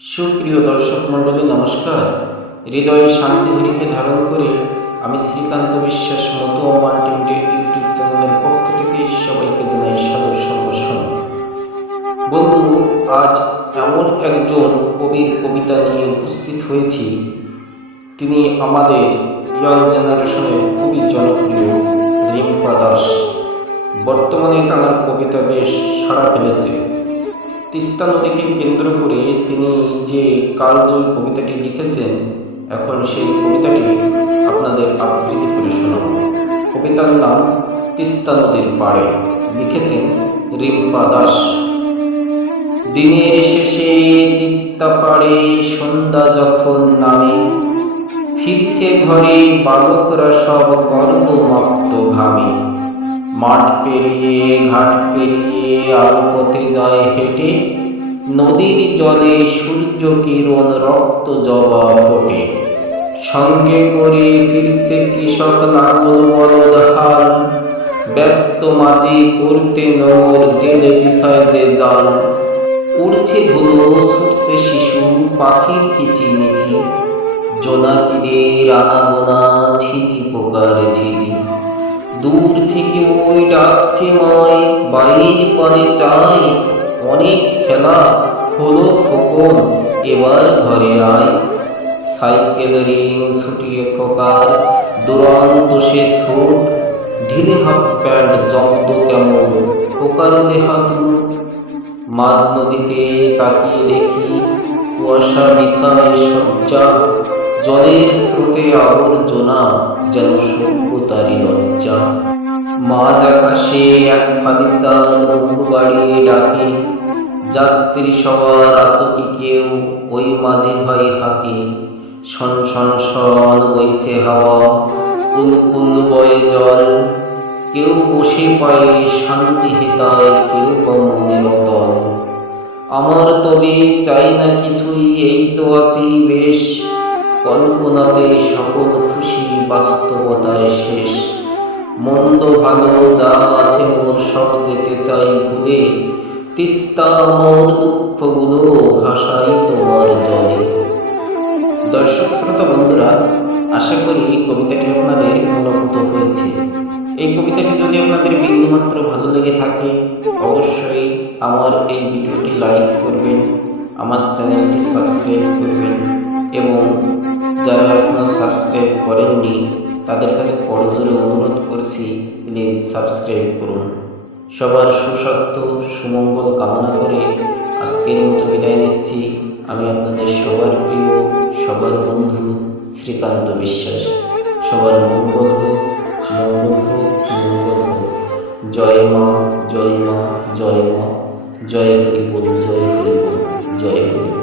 সুপ্রিয় দর্শক মণ্ডলী নমস্কার। হৃদয়ে শান্তি হরিকে ধারণ করে আমি শ্রীকান্ত বিশ্বাস মধু মাল্টিমিডিয়া ইউটিউব চ্যানেলের পক্ষ থেকে সবাইকে জানাই সাদর সম্ভাষণ। বন্ধু, আজ এমন একজন কবির কবিতা নিয়ে উপস্থিত হয়েছি, তিনি আমাদের ইয়ং জেনারেশনের খুবই জনপ্রিয় রিম্পা দাস। বর্তমানে তাঁর কবিতা বেশ সাড়া ফেলেছে। তিস্তা নদীকে কেন্দ্র করে তিনি যে কালজয়ী কবিতাটি লিখেছেন, এখন সেই কবিতাটি আপনাদের আবৃত্তি করে শোনাব। কবিতার নাম তিস্তা নদীর পাড়ে, লিখেছেন রিম্পা দাস। দিনের শেষে তিস্তা পাড়ে সন্ধ্যা যখন নামে, ফিরছে ঘরে বালকরা সব কর্দমাক্ত ঘামে। মাঠ পেরিয়ে ঘাট পেরিয়ে আলপথে যায় হেঁটে, নদীর জলে সূর্য কিরণ রক্ত জবা ফোটে। সঙ্গে করে ফিরছে কৃষক লাঙল বলদ হাল, ব্যস্ত মাঝি করতে নোর জেলে বিছায় যে জাল। উড়ছে ধুলো ছুটছে শিশু পাখির কিচিমিচি, জোনাকিদের আনাগোনা ঝিঝি পোকার ঝিঝি। দূর থেকে ওই ডাকছে মায়, বাড়ির পানে চাই, অনেক খেলা হলো খোকন, এবার ঘরে আয়। সাইকেল রিং ছুটিয়ে খোকার দুরন্ত সে ছুট, ঢিলে হাফ প্যান্ট জব্দ কেমন খোকার যে হাতু। মাঝ নদীতে তাকিয়ে দেখি কুয়াশা বিছায় শয্যা, জলের স্রোতে আবর্জনা যেন সভ্যতারই লজ্জা। মাঝ আকাশে এক ফালি চাঁদ মুখ বাড়িয়ে ডাকে, যাত্রী সবার আসো কি কেউ, ওই মাঝি ভাই হাঁকে। শন শন শন বইছে হাওয়া, কুল কুল বয়ে জল, কেউ বসে পায়ে শান্তি হেতায়, কেউ বা মনের অতল। আমার তবে চাই না কিছুই, এই তো আছি বেশ, কল্পনাতে সকল খুশি বাস্তবতায় শেষ। মন্দ ভালো যা আছে মোর সব যেতে চাই ভুলে, তিস্তা মোর দুঃখগুলো ভাসাই তোমার জলে। দর্শক শ্রোতা বন্ধুরা, আশা করি কবিতাটি আপনাদের মনোভূত হয়েছে। এই কবিতাটি যদি আপনাদের বিন্দুমাত্র ভালো লেগে থাকে, অবশ্যই আমার এই ভিডিওটি লাইক করবেন, আমার চ্যানেলটি সাবস্ক্রাইব করবেন, এবং যারা এখনও সাবস্ক্রাইব করেননি তাদের কাছে করজোরে অনুরোধ করছি, প্লিজ সাবস্ক্রাইব করুন। সবার সুস্বাস্থ্য সুমঙ্গল কামনা করে আজকের মতো বিদায় নিচ্ছি। আমি আপনাদের সবার প্রিয়, সবার বন্ধু শ্রীকান্ত বিশ্বাস। সবার মঙ্গল হোক, মঙ্গল হোক, মঙ্গল হোক। জয় মা, জয় মা, জয় মা। জয় হরি বল, জয় হরি বল, জয় হরি বল।